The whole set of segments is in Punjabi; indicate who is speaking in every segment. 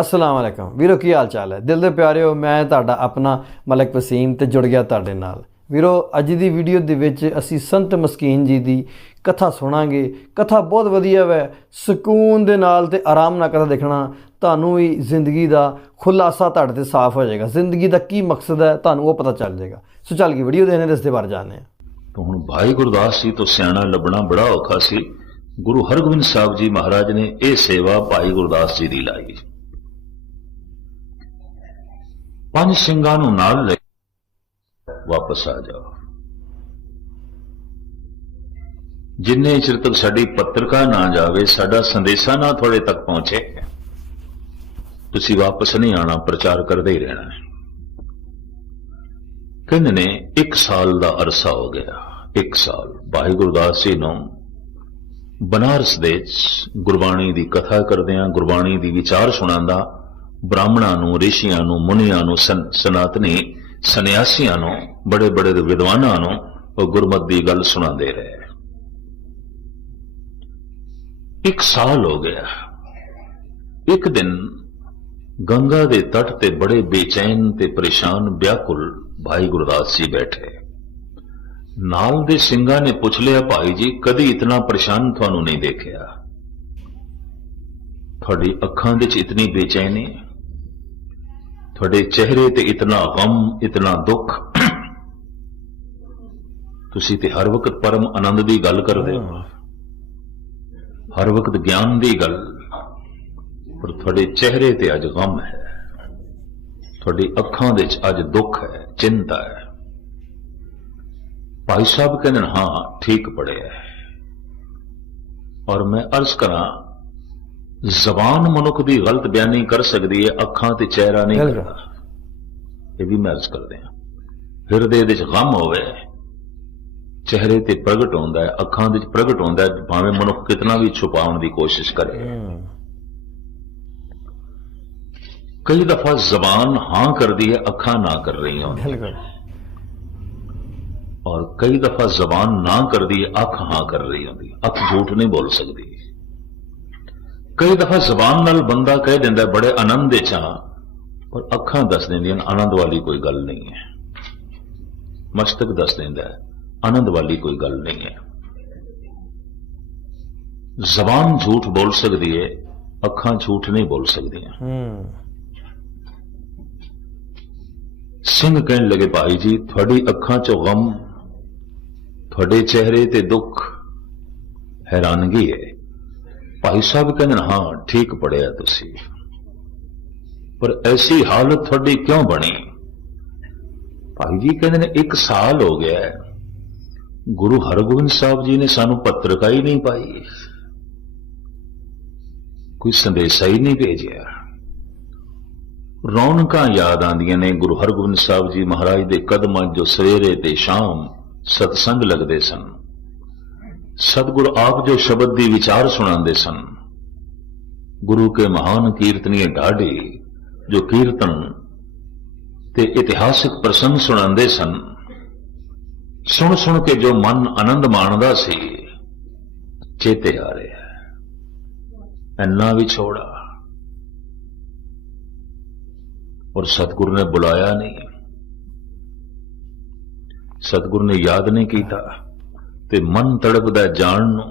Speaker 1: ਅਸਲਾਮ ਅਲੈਕਮ। ਵੀਰੋ, ਕੀ ਹਾਲ ਚਾਲ ਹੈ? ਦਿਲ ਦੇ ਪਿਆਰਿਓ, ਮੈਂ ਤੁਹਾਡਾ ਆਪਣਾ ਮਲਕ ਵਸੀਮ ਤੇ ਜੁੜ ਗਿਆ ਤੁਹਾਡੇ ਨਾਲ। ਵੀਰੋ, ਅੱਜ ਦੀ ਵੀਡੀਓ ਦੇ ਵਿੱਚ ਅਸੀਂ ਸੰਤ ਮਸਕੀਨ ਜੀ ਦੀ ਕਥਾ ਸੁਣਾਂਗੇ। ਕਥਾ ਬਹੁਤ ਵਧੀਆ ਵੈ। ਸਕੂਨ ਦੇ ਨਾਲ ਤੇ ਆਰਾਮ ਨਾਲ ਕਥਾ ਦੇਖਣਾ ਤੁਹਾਨੂੰ ਵੀ ਜ਼ਿੰਦਗੀ ਦਾ ਖੁਲਾਸਾ ਤੁਹਾਡੇ ਤੇ ਸਾਫ਼ ਹੋ ਜਾਏਗਾ। ਜ਼ਿੰਦਗੀ ਦਾ ਕੀ ਮਕਸਦ ਹੈ, ਤੁਹਾਨੂੰ ਉਹ ਪਤਾ ਚੱਲ ਜਾਏਗਾ। ਸੋ ਚੱਲ ਗਈ ਵੀਡੀਓ ਦੇਖਨੇ ਇਸ ਦੇ ਬਾਰੇ ਜਾਣਦੇ ਹਾਂ।
Speaker 2: ਤਾਂ ਹੁਣ ਭਾਈ ਗੁਰਦਾਸ ਜੀ ਤੋਂ ਸਿਆਣਾ ਲੱਭਣਾ ਬੜਾ ਔਖਾ ਸੀ। ਗੁਰੂ ਹਰਗੋਬਿੰਦ ਸਾਹਿਬ ਜੀ ਮਹਾਰਾਜ ਨੇ ਇਹ ਸੇਵਾ ਭਾਈ ਗੁਰਦਾਸ ਜੀ ਦੀ ਲਾਈ। ਪੰਜ ਸਿੰਘਾਂ ਨੂੰ ਨਾਲ ਲੈ ਵਾਪਸ ਆ ਜਾਓ। ਜਿੰਨੇ ਚਿਰ ਤੱਕ ਸਾਡੀ ਪੱਤਰਕਾ ਨਾ ਜਾਵੇ, ਸਾਡਾ ਸੰਦੇਸ਼ਾ ਨਾ ਤੁਹਾਡੇ ਤੱਕ ਪਹੁੰਚੇ, ਤੁਸੀਂ ਵਾਪਸ ਨਹੀਂ ਆਣਾ ਪ੍ਰਚਾਰ ਕਰਦੇ ਹੀ ਰਹਿਣਾ ਹੈ। ਕਹਿੰਦੇ ਨੇ 1 ਸਾਲ ਦਾ ਅਰਸਾ ਹੋ ਗਿਆ 1 ਸਾਲ। ਭਾਈ ਗੁਰਦਾਸ ਜੀ ਨੂੰ ਬਨਾਰਸ ਦੇ ਗੁਰਬਾਣੀ ਦੀ ਕਥਾ ਕਰਦਿਆਂ, ਗੁਰਬਾਣੀ ਦੀ ਵਿਚਾਰ ਸੁਣਾਉਂਦਾ ਬ੍ਰਾਹਮਣਾਂ ਨੂੰ, ਰਿਸ਼ੀਆਂ ਨੂੰ, ਮੁਨੀਆਂ ਨੂੰ, ਸਨ- ਸਨਾਤਨੀ, ਸੰਨਿਆਸੀਆਂ ਨੂੰ ਬੜੇ ਬੜੇ ਵਿਦਵਾਨਾਂ ਨੂੰ ਉਹ ਗੁਰਮਤ ਦੀ ਗੱਲ ਸੁਣਾਉਂਦੇ ਰਹੇ। ਇੱਕ ਸਾਲ ਹੋ ਗਿਆ। ਇੱਕ ਦਿਨ ਗੰਗਾ ਦੇ ਤੱਟ ਤੇ ਬੜੇ ਬੇਚੈਨ ਤੇ ਪਰੇਸ਼ਾਨ ਵਿਆਕੁਲ ਭਾਈ ਗੁਰਦਾਸ ਜੀ ਬੈਠੇ। ਨਾਲ ਦੇ ਸਿੰਘਾਂ ਨੇ ਪੁੱਛ ਲਿਆ, ਭਾਈ ਜੀ, ਕਦੀ ਇਤਨਾ ਪਰੇਸ਼ਾਨ ਤੁਹਾਨੂੰ ਨਹੀਂ ਦੇਖਿਆ? ਤੁਹਾਡੀ ਅੱਖਾਂ ਵਿੱਚ ਇਤਨੀ ਬੇਚੈਨੀ? ਤੁਹਾਡੇ ਚਿਹਰੇ ਤੇ ਇਤਨਾ ਗਮ ਇਤਨਾ ਦੁੱਖ। ਤੁਸੀਂ ਤੇ ਹਰ ਵਕਤ ਪਰਮ ਆਨੰਦ ਦੀ ਗੱਲ ਕਰਦੇ ਹੋ। ਹਰ ਵਕਤ ਗਿਆਨ ਦੀ ਗੱਲ। ਪਰ ਤੁਹਾਡੇ ਚਿਹਰੇ ਤੇ ਅੱਜ ਗਮ ਹੈ। ਤੁਹਾਡੀ ਅੱਖਾਂ ਦੇ ਵਿੱਚ ਅੱਜ ਦੁੱਖ ਹੈ ਚਿੰਤਾ ਹੈ। ਭਾਈ ਸਾਹਿਬ ਕਹਿੰਦੇ ਨੇ, ਹਾਂ ਠੀਕ ਪੜਿਆ ਹੈ। ਔਰ ਮੈਂ ਅਰਜ਼ ਕਰਾਂ ਜ਼ਬਾਨ ਮਨੁੱਖ ਦੀ ਗਲਤ ਬਿਆਨੀ ਕਰ ਸਕਦੀ ਹੈ ਅੱਖਾਂ ਤੇ ਚਿਹਰਾ ਨਹੀਂ। ਕਰਦਾ। ਇਹ ਵੀ ਮੈਂ ਅਰਜ਼ ਕਰਦੇ ਹਾਂ। ਹਿਰਦੇ ਵਿੱਚ ਗਮ ਹੋਵੇ ਚਿਹਰੇ ਤੇ ਪ੍ਰਗਟ ਹੁੰਦਾ ਹੈ ਅੱਖਾਂ ਦੇ ਵਿੱਚ ਪ੍ਰਗਟ ਹੁੰਦਾ ਹੈ ਭਾਵੇਂ ਮਨੁੱਖ ਕਿਤਨਾ ਵੀ ਛੁਪਾਉਣ ਦੀ ਕੋਸ਼ਿਸ਼ ਕਰੇ। ਕਈ ਦਫਾ ਜ਼ਬਾਨ ਹਾਂ ਕਰਦੀ ਹੈ ਅੱਖਾਂ ਨਾ ਕਰ ਰਹੀਆਂ ਹੁੰਦੀਆਂ। ਔਰ ਕਈ ਦਫਾ ਜ਼ਬਾਨ ਨਾ ਕਰਦੀ ਹੈ ਅੱਖ ਹਾਂ ਕਰ ਰਹੀ ਹੁੰਦੀ। ਅੱਖ ਝੂਠ ਨਹੀਂ ਬੋਲ ਸਕਦੀ। ਕਈ ਦਫਾ ਜ਼ਬਾਨ ਨਾਲ ਬੰਦਾ ਕਹਿ ਦਿੰਦਾ, ਬੜੇ ਆਨੰਦ ਦੇ ਚਾਂ। ਪਰ ਅੱਖਾਂ ਦੱਸ ਦਿੰਦੀਆਂ ਆਨੰਦ ਵਾਲੀ ਕੋਈ ਗੱਲ ਨਹੀਂ ਹੈ। ਮਸਤਕ ਦੱਸ ਦਿੰਦਾ ਆਨੰਦ ਵਾਲੀ ਕੋਈ ਗੱਲ ਨਹੀਂ ਹੈ। ਜ਼ਬਾਨ ਝੂਠ ਬੋਲ ਸਕਦੀ ਹੈ, ਅੱਖਾਂ ਝੂਠ ਨਹੀਂ ਬੋਲ ਸਕਦੀਆਂ। ਸਿੰਘ ਕਹਿਣ ਲੱਗੇ, ਭਾਈ ਜੀ, ਤੁਹਾਡੀ ਅੱਖਾਂ 'ਚੋਂ ਗਮ, ਤੁਹਾਡੇ ਚਿਹਰੇ ਤੇ ਦੁੱਖ ਹੈਰਾਨਗੀ ਹੈ। ਭਾਈ ਸਾਹਿਬ ਕਹਿੰਦੇ ਨੇ, ਹਾਂ ਠੀਕ ਪੜਿਆ ਤੁਸੀਂ। ਪਰ ਐਸੀ ਹਾਲਤ ਤੁਹਾਡੀ ਕਿਉਂ ਬਣੀ? ਭਾਈ ਜੀ ਕਹਿੰਦੇ ਨੇ ਇੱਕ ਸਾਲ ਹੋ ਗਿਆ ਗੁਰੂ ਹਰਗੋਬਿੰਦ ਸਾਹਿਬ ਜੀ ਨੇ ਸਾਨੂੰ ਪੱਤਰਕਾ ਹੀ ਨਹੀਂ ਪਾਈ। ਕੋਈ ਸੰਦੇਸ਼ਾ ਹੀ ਨਹੀਂ ਭੇਜਿਆ। ਰੌਣਕਾਂ ਯਾਦ ਆਉਂਦੀਆਂ ਨੇ ਗੁਰੂ ਹਰਗੋਬਿੰਦ ਸਾਹਿਬ ਜੀ ਮਹਾਰਾਜ ਦੇ ਕਦਮਾਂ ਜੋ ਸਵੇਰੇ ਤੇ ਸ਼ਾਮ ਸਤਸੰਗ ਲੱਗਦੇ ਸਨ। ਸਤਿਗੁਰ ਆਪ ਜੋ ਸ਼ਬਦ ਦੀ ਵਿਚਾਰ ਸੁਣਾਉਂਦੇ ਸਨ। ਗੁਰੂ ਕੇ ਮਹਾਨ ਕੀਰਤਨੀਏ ਢਾਡੀ ਜੋ ਕੀਰਤਨ ਤੇ ਇਤਿਹਾਸਿਕ ਪ੍ਰਸੰਗ ਸੁਣਾਉਂਦੇ ਸਨ ਸੁਣ ਸੁਣ ਕੇ ਜੋ ਮਨ ਆਨੰਦ ਮਾਣਦਾ ਸੀ, ਚੇਤੇ ਆ ਰਿਹਾ ਇੰਨਾ ਵੀ ਛੋੜਾ। ਔਰ ਸਤਿਗੁਰ ਨੇ ਬੁਲਾਇਆ ਨਹੀਂ। ਸਤਿਗੁਰ ਨੇ ਯਾਦ ਨਹੀਂ ਕੀਤਾ। ਤੇ ਮਨ ਤੜਪਦਾ ਜਾਣ ਨੂੰ।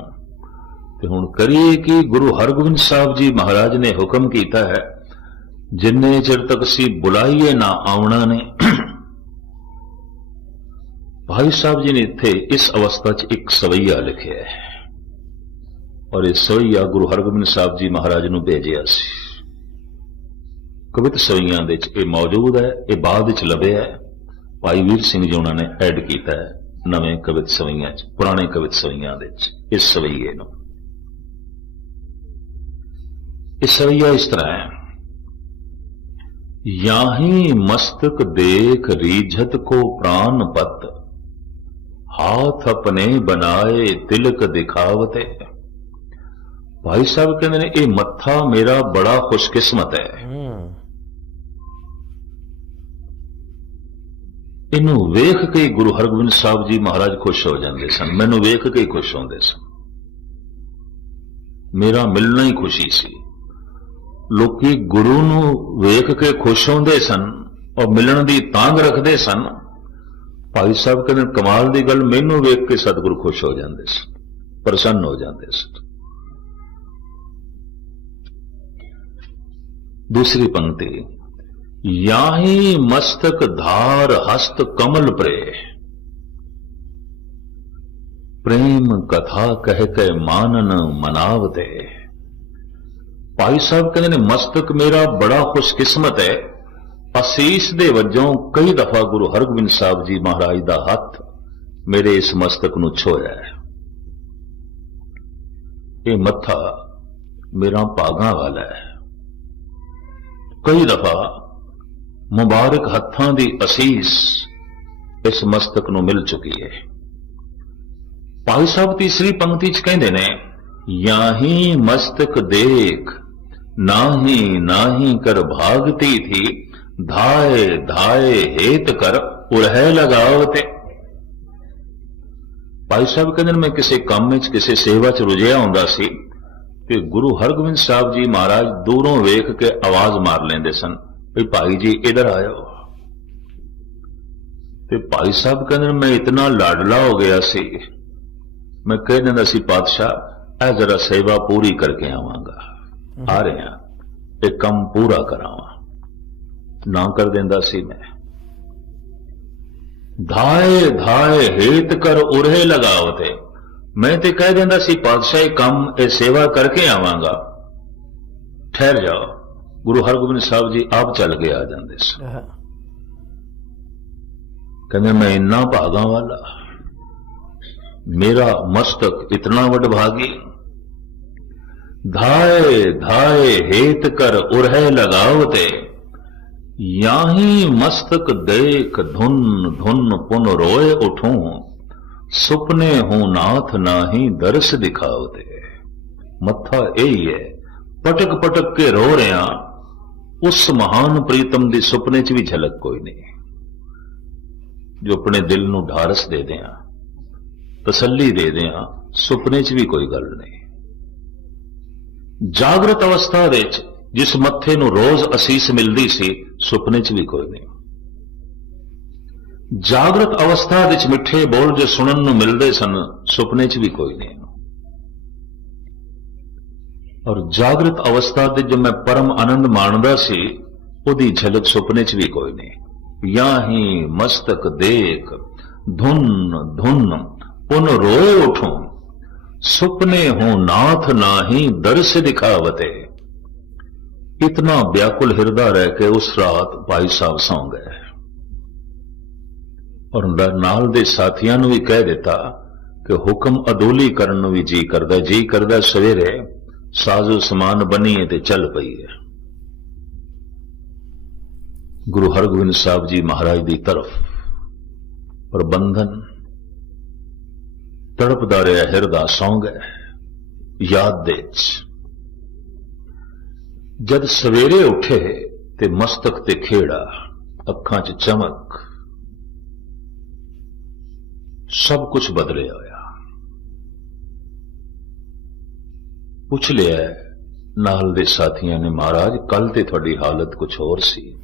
Speaker 2: ਤੇ ਹੁਣ ਕਰੀਏ ਕਿ? ਗੁਰੂ ਹਰਗੋਬਿੰਦ ਸਾਹਿਬ ਜੀ ਮਹਾਰਾਜ ਨੇ ਹੁਕਮ ਕੀਤਾ ਹੈ, ਜਿੰਨੇ ਚਿਰ ਤੱਕ ਅਸੀਂ ਬੁਲਾਈਏ ਨਾ ਆਉਣਾ ਨੇ। ਭਾਈ ਸਾਹਿਬ ਜੀ ਨੇ ਇੱਥੇ ਇਸ ਅਵਸਥਾ 'ਚ ਇੱਕ ਸਵਈਆ ਲਿਖਿਆ ਹੈ। ਔਰ ਇਹ ਸਵਈਆ ਗੁਰੂ ਹਰਗੋਬਿੰਦ ਸਾਹਿਬ ਜੀ ਮਹਾਰਾਜ ਨੂੰ ਭੇਜਿਆ ਸੀ। ਕਵਿਤ ਸਵਈਆਂ ਦੇ ਵਿੱਚ ਇਹ ਮੌਜੂਦ ਹੈ, ਇਹ ਬਾਅਦ ਵਿੱਚ ਲੱਭਿਆ ਭਾਈ ਵੀਰ ਸਿੰਘ ਜੀ ਉਹਨਾਂ ਨੇ ਐਡ ਕੀਤਾ ਹੈ। ਨਵੇਂ ਕਵਿਤ ਸਵਈਆਂ 'ਚ ਪੁਰਾਣੇ ਕਵਿਤ ਸਵਈਆਂ ਦੇ ਵਿੱਚ ਇਸ ਸਵਈਏ ਨੂੰ ਇਹ ਸਵਈਆ ਇਸ ਤਰ੍ਹਾਂ ਹੈ ਯਾਹੀ ਮਸਤਕ ਦੇਖ ਰੀਝਤ ਕੋ ਪ੍ਰਾਨ ਪਤ ਹਾਥ ਆਪਣੇ ਬਣਾਏ ਤਿਲਕ ਦਿਖਾਵਤੇ ਭਾਈ ਸਾਹਿਬ ਕਹਿੰਦੇ ਨੇ ਇਹ ਮੱਥਾ ਮੇਰਾ ਬੜਾ ਖੁਸ਼ਕਿਸਮਤ ਹੈ ਇਹਨੂੰ ਵੇਖ ਕੇ ਗੁਰੂ ਹਰਗੋਬਿੰਦ ਸਾਹਿਬ ਜੀ ਮਹਾਰਾਜ ਖੁਸ਼ ਹੋ ਜਾਂਦੇ ਸਨ। ਮੈਨੂੰ ਵੇਖ ਕੇ ਹੀ ਖੁਸ਼ ਹੁੰਦੇ ਸਨ। ਮੇਰਾ ਮਿਲਣਾ ਹੀ ਖੁਸ਼ੀ ਸੀ। ਲੋਕੀ ਗੁਰੂ ਨੂੰ ਵੇਖ ਕੇ ਖੁਸ਼ ਹੁੰਦੇ ਸਨ ਔਰ ਮਿਲਣ ਦੀ ਤਾਂਗ ਰੱਖਦੇ ਸਨ। ਭਾਈ ਸਾਹਿਬ ਕਹਿੰਦੇ, ਕਮਾਲ ਦੀ ਗੱਲ, ਮੈਨੂੰ ਵੇਖ ਕੇ ਸਤਿਗੁਰੂ ਖੁਸ਼ ਹੋ ਜਾਂਦੇ ਸਨ, ਪ੍ਰਸੰਨ ਹੋ ਜਾਂਦੇ ਸਨ। ਦੂਸਰੀ ਪੰਕਤੀ याही मस्तक धार हस्त कमल प्रे प्रेम कथा कह के मानन मनावते ਭਾਈ ਸਾਹਿਬ ਕਹਿੰਦੇ ਨੇ ਮਸਤਕ ਮੇਰਾ ਬੜਾ ਖੁਸ਼ਕਿਸਮਤ ਹੈ ਅਸੀਸ ਦੇ ਵਜੋਂ ਕਈ ਦਫਾ ਗੁਰੂ ਹਰਗੋਬਿੰਦ ਸਾਹਿਬ ਜੀ ਮਹਾਰਾਜ ਦਾ ਹੱਥ ਮੇਰੇ ਇਸ ਮਸਤਕ ਨੂੰ ਛੋਇਆ ਹੈ ਇਹ ਮੱਥਾ ਮੇਰਾ ਭਾਗਾਂ ਵਾਲਾ ਹੈ ਕਈ ਦਫਾ ਮੁਬਾਰਕ ਹੱਥਾਂ ਦੀ ਅਸੀਸ ਇਸ ਮਸਤਕ ਨੂੰ ਮਿਲ ਚੁੱਕੀ ਹੈ। ਭਾਈ ਸਾਹਿਬ ਤੀਸਰੀ ਪੰਕਤੀ ਚ ਕਹਿੰਦੇ ਨੇ, ਯਾਹੀ ਮਸਤਕ ਦੇਖ, ਨਾਹੀ ਨਾਹੀ ਕਰ ਭਾਗਤੀ ਥੀ, ਧਾਏ ਧਾਏ ਹੇਤ ਕਰ ਉਰਹਿ ਲਗਾਵਤੇ। ਭਾਈ ਸਾਹਿਬ ਕਹਿੰਦੇ ਨੇ, ਮੈਂ ਕਿਸੇ ਕੰਮ ਵਿੱਚ, ਕਿਸੇ ਸੇਵਾ ਚ ਰੁਝਿਆ ਹੁੰਦਾ ਸੀ ਤੇ ਗੁਰੂ ਹਰਗੋਬਿੰਦ ਸਾਹਿਬ ਜੀ ਮਹਾਰਾਜ ਦੂਰੋਂ ਵੇਖ ਕੇ ਆਵਾਜ਼ ਮਾਰ ਲੈਂਦੇ ਸਨ। ਵੀ ਭਾਈ ਜੀ ਇਧਰ ਆਇਓ। ਤੇ ਭਾਈ ਸਾਹਿਬ ਕਹਿੰਦੇ ਨੇ, ਮੈਂ ਇਤਨਾ ਲਾਡਲਾ ਹੋ ਗਿਆ ਸੀ। ਮੈਂ ਕਹਿ ਦਿੰਦਾ ਸੀ ਪਾਤਸ਼ਾਹ ਇਹ ਜਰਾ ਸੇਵਾ ਪੂਰੀ ਕਰਕੇ ਆਵਾਂਗਾ। ਆ ਰਿਹਾ। ਹਾਂ ਇਹ ਕੰਮ ਪੂਰਾ ਕਰਾਵਾਂ। ਨਾ ਕਰ ਦਿੰਦਾ ਸੀ ਮੈਂ। ਧਾਏ ਧਾਏ ਹੇਤ ਕਰ ਉਰੇ ਲਗਾਓ ਤੇ ਮੈਂ ਤੇ ਕਹਿ ਦਿੰਦਾ ਸੀ ਪਾਤਸ਼ਾਹ ਇਹ ਕੰਮ ਇਹ ਸੇਵਾ ਕਰਕੇ ਆਵਾਂਗਾ। ਠਹਿਰ ਜਾਓ। ਗੁਰੂ ਹਰਗੋਬਿੰਦ ਸਾਹਿਬ ਜੀ ਆਪ ਚੱਲ ਕੇ ਆ ਜਾਂਦੇ ਸੀ ਕਹਿੰਦੇ ਮੈਂ ਇੰਨਾ ਭਾਗਾਂ ਵਾਲਾ ਮੇਰਾ ਮਸਤਕ ਇਤਨਾ ਵਡਭਾਗੀ। ਧਾਏ ਧਾਏ ਹੇਤ ਕਰ ਉਰਹਿ ਲਗਾਵਤੇ ਯਾਹੀ ਮਸਤਕ ਦੇਖ ਧੁਨ ਧੁਨ ਪੁਨ ਰੋਏ ਉਠੂੰ। ਸੁਪਨੇ ਹੂੰ ਨਾਥ ਨਾਹੀ ਦਰਸ ਦਿਖਾਵਤੇ। ਮੱਥਾ ਇਹੀ ਹੈ ਪਟਕ ਪਟਕ ਕੇ ਰੋ ਰਿਆਂ। ਉਸ ਮਹਾਨ ਪ੍ਰੀਤਮ ਦੀ ਸੁਪਨੇ 'ਚ ਵੀ ਝਲਕ ਕੋਈ ਨਹੀਂ ਜੋ ਆਪਣੇ ਦਿਲ ਨੂੰ ਢਾਰਸ ਦੇ ਦਿਆਂ ਤਸੱਲੀ ਦੇ ਦਿਆਂ ਸੁਪਨੇ 'ਚ ਵੀ ਕੋਈ ਗੱਲ ਨਹੀਂ ਜਾਗਰਤ ਅਵਸਥਾ ਵਿੱਚ ਜਿਸ ਮੱਥੇ ਨੂੰ ਰੋਜ਼ ਅਸੀਸ ਮਿਲਦੀ ਸੀ ਸੁਪਨੇ 'ਚ ਵੀ ਕੋਈ ਨਹੀਂ ਜਾਗਰਤ ਅਵਸਥਾ ਵਿੱਚ ਮਿੱਠੇ ਬੋਲ ਜੋ ਸੁਣਨ ਨੂੰ ਮਿਲਦੇ ਸਨ ਸੁਪਨੇ 'ਚ ਵੀ ਕੋਈ ਨਹੀਂ ਔਰ ਜਾਗਰਤ ਅਵਸਥਾ ਤੇ ਜੋ ਮੈਂ ਪਰਮ ਆਨੰਦ ਮਾਣਦਾ ਸੀ, ਉਹਦੀ ਝਲਕ ਸੁਪਨੇ 'ਚ ਵੀ ਕੋਈ ਨਹੀਂ। ਯਾਹੀ ਮਸਤਕ ਦੇਖ, ਧੁਨ ਧੁਨ, ਪੁਨ ਰੋਏ ਉਠੂੰ ਸੁਪਨੇ ਹੋ ਨਾਥ ਨਾਹੀ ਦਰਸ ਦਿਖਾਵਤੇ। ਇਤਨਾ ਵਿਆਕੁਲ ਹਿਰਦਾ ਰਹਿ ਕੇ ਉਸ ਰਾਤ ਭਾਈ ਸਾਹਿਬ ਸੌਂ ਗਏ। ਔਰ ਨਾਲ ਦੇ ਸਾਥੀਆਂ ਨੂੰ ਵੀ ਕਹਿ ਦਿੱਤਾ ਕਿ ਹੁਕਮ ਅਦੋਲੀ ਕਰਨ ਨੂੰ ਵੀ ਜੀ ਕਰਦਾ ਜੀ ਕਰਦਾ ਸਵੇਰੇ ਸਾਜ਼ੋ ਸਮਾਨ ਬਣੀਏ ਤੇ ਚੱਲ ਪਈ ਹੈ। ਗੁਰੂ ਹਰਗੋਬਿੰਦ ਸਾਹਿਬ ਜੀ ਮਹਾਰਾਜ ਦੀ ਤਰਫ ਪ੍ਰਬੰਧਨ ਤੜਪਦਾ ਰਿਹਾ, ਹਿਰਦਾ ਸੌਂਗ ਹੈ। ਯਾਦ ਦੇ ਚ ਜਦ ਸਵੇਰੇ ਉੱਠੇ ਤੇ ਮਸਤਕ ਤੇ ਖੇੜਾ, ਅੱਖਾਂ 'ਚ ਚਮਕ, ਸਭ ਕੁਝ ਬਦਲਿਆ ਹੋਇਆ। ਪੁੱਛ ਲਿਆ ਨਾਲ ਦੇ ਸਾਥੀਆਂ ਨੇ ਮਹਾਰਾਜ ਕੱਲ ਤੇ ਤੁਹਾਡੀ ਹਾਲਤ ਕੁਝ ਹੋਰ ਸੀ।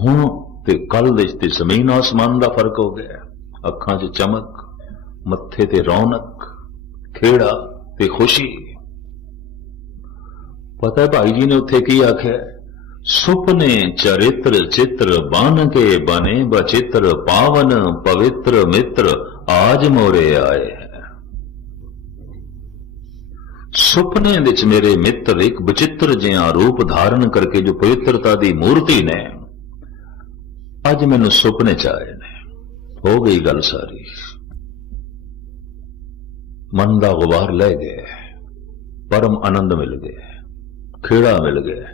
Speaker 2: ਹੁਣ ਤੇ ਕੱਲ ਦੇ ਤੇ ਜ਼ਮੀਨ ਆਸਮਾਨ ਦਾ ਫ਼ਰਕ ਹੋ ਗਿਆ। ਅੱਖਾਂ 'ਚ ਚਮਕ, ਮੱਥੇ ਤੇ ਰੌਣਕ, ਖੇੜਾ ਤੇ ਖੁਸ਼ੀ। ਪਤਾ ਭਾਈ ਜੀ ਨੇ ਉੱਥੇ ਕੀ ਆਖਿਆ? ਸੁਪਨੇ ਚਰਿੱਤਰ ਚਿੱਤਰ ਬਨ ਕੇ ਬਨੇ ਬਚਿੱਤਰ ਪਾਵਨ ਪਵਿੱਤਰ ਮਿੱਤਰ ਆਜ ਮੋਰੇ ਆਏ ਸੁਪਨੇ ਵਿੱਚ ਮੇਰੇ ਮਿੱਤਰ ਇੱਕ ਬਚਿੱਤਰ ਜਿਹਾ ਰੂਪ ਧਾਰਨ ਕਰਕੇ ਜੋ ਪਵਿੱਤਰਤਾ ਦੀ ਮੂਰਤੀ ਨੇ, ਅੱਜ ਮੈਨੂੰ ਸੁਪਨੇ ਚ ਆਏ ਨੇ। ਹੋ ਗਈ ਗੱਲ ਸਾਰੀ। ਮਨ ਦਾ ਗੁਬਾਰ ਲੈ ਗਏ। ਪਰਮ ਆਨੰਦ ਮਿਲ ਗਿਆ ਖੇੜਾ ਮਿਲ ਗਿਆ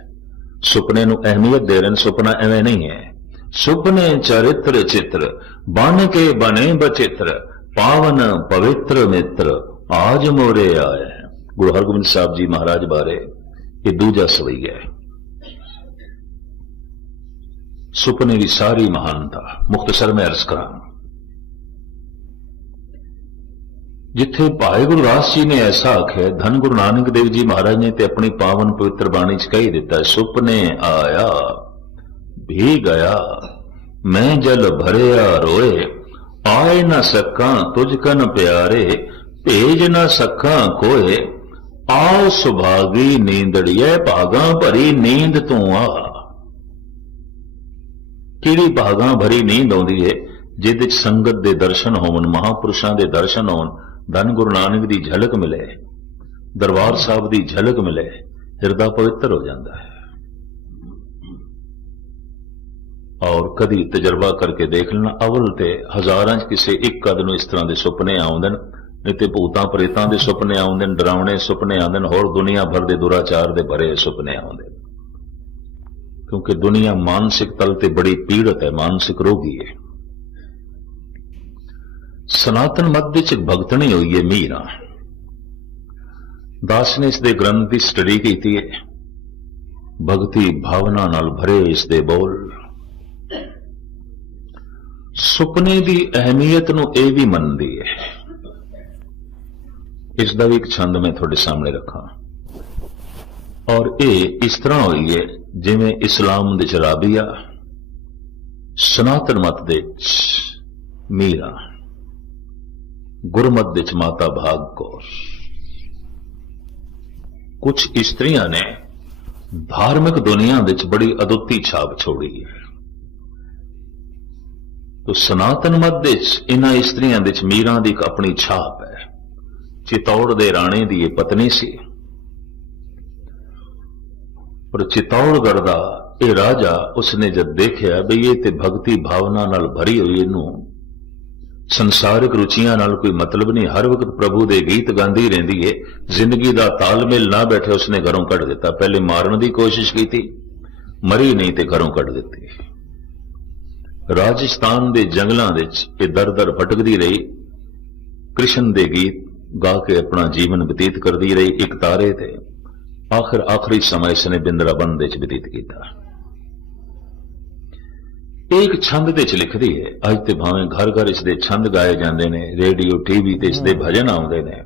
Speaker 2: ਸੁਪਨੇ ਨੂੰ ਅਹਿਮੀਅਤ ਦੇ ਰਹੇ ਨੇ। ਸੁਪਨਾ ਐਵੇਂ ਨਹੀਂ ਹੈ। ਸੁਪਨੇ ਚਰਿੱਤਰ ਚਿੱਤਰ, ਬਣ ਕੇ ਬਣੇ ਬਚਿੱਤਰ, ਪਾਵਨ ਪਵਿੱਤਰ ਮਿੱਤਰ, ਆਜ ਮੋਰੇ ਆਏ। ਗੁਰੂ ਹਰਗੋਬਿੰਦ ਸਾਹਿਬ ਜੀ ਮਹਾਰਾਜ ਬਾਰੇ ਇਹ ਦੂਜਾ ਸਵਈਆ ਹੈ। ਸੁਪਨੇ ਦੀ ਸਾਰੀ ਮਹਾਨਤਾ ਮੁਖਤਸਰ ਮੈਂ ਅਰਜ਼ ਕਰਾਂ ਜਿੱਥੇ ਭਾਈ ਗੁਰਦਾਸ ਜੀ ਨੇ ਐਸਾ ਆਖਿਆ, ਧੰਨ ਗੁਰੂ ਨਾਨਕ ਦੇਵ ਜੀ ਮਹਾਰਾਜ ਨੇ ਤੇ ਆਪਣੀ ਪਾਵਨ ਪਵਿੱਤਰ ਬਾਣੀ ਚ ਕਹੀ ਦਿੱਤਾ, ਸੁਪਨੇ ਆਇਆ ਵੀ ਗਿਆ, ਮੈਂ ਜਲ ਭਰਿਆ ਰੋਏ, ਆਏ ਨਾ ਸਕਾਂ ਤੁਝ ਕਨ ਪਿਆਰੇ, ਭੇਜ ਨਾ ਸਕਾਂ ਕੋਏ ਆਓ ਸੁਭਾਗੀ ਨੀਂਦੜੀਏ ਭਾਗਾਂ ਭਰੀ ਨੀਂਦ ਤੂੰ ਆ। ਕਿਹੜੀ ਭਾਗਾਂ ਭਰੀ ਨੀਂਦ ਆਉਂਦੀ ਏ ਜਿਹਦੇ ਚ ਸੰਗਤ ਦੇ ਦਰਸ਼ਨ ਹੋਣ ਮਹਾਪੁਰਸ਼ਾਂ ਦੇ ਦਰਸ਼ਨ ਹੋਣ ਧੰਨ ਗੁਰੂ ਨਾਨਕ ਦੀ ਝਲਕ ਮਿਲੇ। ਦਰਬਾਰ ਸਾਹਿਬ ਦੀ ਝਲਕ ਮਿਲੇ, ਹਿਰਦਾ ਪਵਿੱਤਰ ਹੋ ਜਾਂਦਾ ਹੈ। ਔਰ ਕਦੀ ਤਜਰਬਾ ਕਰਕੇ ਦੇਖ ਲੈਣਾ, ਅਵਲ ਤੇ ਹਜ਼ਾਰਾਂ ਚ ਕਿਸੇ ਇੱਕ ਕਦ ਨੂੰ ਇਸ ਤਰ੍ਹਾਂ ਦੇ ਸੁਪਨੇ ਆਉਂਦੇ ਨੇ ਨਹੀਂ ਭੂਤਾਂ ਪ੍ਰੇਤਾਂ ਦੇ ਸੁਪਨੇ ਆਉਂਦੇ ਨੇ, ਡਰਾਉਣੇ ਸੁਪਨੇ ਆਉਂਦੇ ਨੇ, ਹੋਰ ਦੁਨੀਆ ਭਰ ਦੇ ਦੁਰਾਚਾਰ ਦੇ ਭਰੇ ਸੁਪਨੇ ਆਉਂਦੇ ਨੇ। ਕਿਉਂਕਿ ਦੁਨੀਆ ਮਾਨਸਿਕ ਤਲ ਤੇ ਬੜੀ ਪੀੜਤ ਹੈ, ਮਾਨਸਿਕ ਰੋਗੀ ਹੈ। ਸਨਾਤਨ ਮਤ ਵਿੱਚ ਇੱਕ ਭਗਤਣੀ ਹੋਈ ਹੈ ਮੀਰਾ। ਦਾਸ ਨੇ ਇਸ ਦੇ ਗ੍ਰੰਥ ਦੀ ਸਟੱਡੀ ਕੀਤੀ ਹੈ। ਭਗਤੀ ਭਾਵਨਾ ਨਾਲ ਭਰੇ ਇਸ ਦੇ ਬੋਲ। ਸੁਪਨੇ ਦੀ ਅਹਿਮੀਅਤ ਨੂੰ ਇਹ ਵੀ ਮੰਨਦੀ ਹੈ। ਇਸ ਦਾ ਵੀ ਇੱਕ ਛੰਦ ਮੈਂ ਤੁਹਾਡੇ ਸਾਹਮਣੇ ਰੱਖਾਂ। ਔਰ ਇਹ ਇਸ ਤਰ੍ਹਾਂ ਹੋਈ ਹੈ ਜਿਵੇਂ ਇਸਲਾਮ ਦੇ ਚ ਰਾਬੀਆ, ਸਨਾਤਨ ਮਤ ਦੇ ਚ ਮੀਰਾ, ਗੁਰਮਤ ਦੇ ਮਾਤਾ ਭਾਗ ਕੌਰ। ਕੁਝ ਇਸਤਰੀਆਂ ਨੇ ਧਾਰਮਿਕ ਦੁਨੀਆ ਵਿੱਚ ਬੜੀ ਅਦੁੱਤੀ ਛਾਪ ਛੋੜੀ ਹੈ ਤੋ ਸਨਾਤਨ ਮਤ ਦੇ ਚ ਇਹਨਾਂ ਇਸਤਰੀਆਂ ਵਿੱਚ ਮੀਰਾਂ ਦੀ ਇੱਕ ਆਪਣੀ ਛਾਪ ਹੈ। ਚਿਤੌੜ ਦੇ ਰਾਣੇ ਦੀ ਇਹ ਪਤਨੀ ਸੀ। ਪਰ ਚਿਤੌੜਗੜ ਦਾ ਇਹ ਰਾਜਾ ਉਸਨੇ ਜਦ ਦੇਖਿਆ ਬਈ ਇਹ ਤੇ ਭਗਤੀ ਭਾਵਨਾ ਨਾਲ ਭਰੀ ਹੋਈ ਇਹਨੂੰ, ਸੰਸਾਰਿਕ ਰੁਚੀਆਂ ਨਾਲ ਕੋਈ ਮਤਲਬ ਨਹੀਂ, ਹਰ ਵਕਤ ਪ੍ਰਭੂ ਦੇ ਗੀਤ ਗਾਉਂਦੀ ਰਹਿੰਦੀ ਏ, ਜ਼ਿੰਦਗੀ ਦਾ ਤਾਲਮੇਲ ਨਾ ਬੈਠੇ ਉਸਨੇ ਘਰੋਂ ਕੱਢ ਦਿੱਤਾ। ਪਹਿਲੇ ਮਾਰਨ ਦੀ ਕੋਸ਼ਿਸ਼ ਕੀਤੀ, ਮਰੀ ਨਹੀਂ ਤੇ ਘਰੋਂ ਕੱਢ ਦਿੱਤੀ। ਰਾਜਸਥਾਨ ਦੇ ਜੰਗਲਾਂ ਵਿੱਚ ਇਹ ਦਰ-ਦਰ ਭਟਕਦੀ ਰਹੀ। ਕ੍ਰਿਸ਼ਨ ਦੇ ਗੀਤ ਗਾ ਕੇ ਆਪਣਾ ਜੀਵਨ ਬਤੀਤ ਕਰਦੀ ਰਹੀ ਇੱਕ ਤਾਰੇ ਤੇ। ਆਖਰ ਆਖਰੀ ਸਮਾਂ ਇਸਨੇ ਬਿੰਦਰਾਬੰਦ ਵਿੱਚ ਬਤੀਤ ਕੀਤਾ। ਇੱਕ ਛੰਦ ਦੇ ਚ ਲਿਖਦੀ ਹੈ ਅੱਜ ਤੇ ਭਾਵੇਂ ਘਰ ਘਰ ਇਸ ਦੇ ਛੰਦ ਗਾਏ ਜਾਂਦੇ ਨੇ ਰੇਡੀਓ ਟੀਵੀ ਤੇ ਇਸ ਦੇ ਭਜਨ ਆਉਂਦੇ ਨੇ